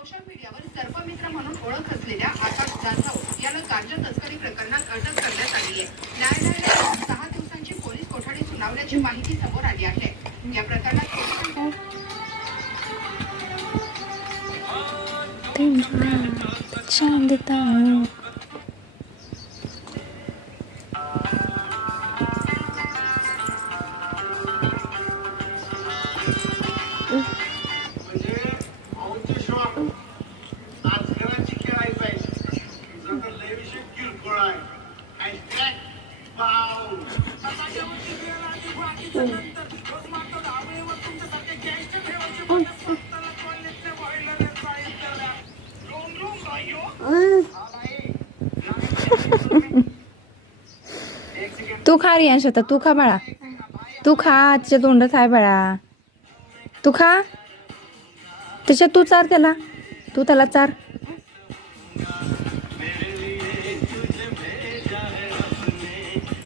Social मीडियावर सर्पमित्र म्हणून ओळख असलेल्या आकाश जाधव याला गांजा तस्करी प्रकरणात अटक करण्यात आली आहे. न्यायालयाने 6 दिवसांची पोलीस कोठडी सुनावल्याची माहिती समोर आली आहे. या प्रकरणात तू खा रियांश, आता तू खा बाळा, तू खा. तिच्या तोंडात आहे बाळा, तू खा. त्याच्यात तू चार त्याला, तू त्याला चार.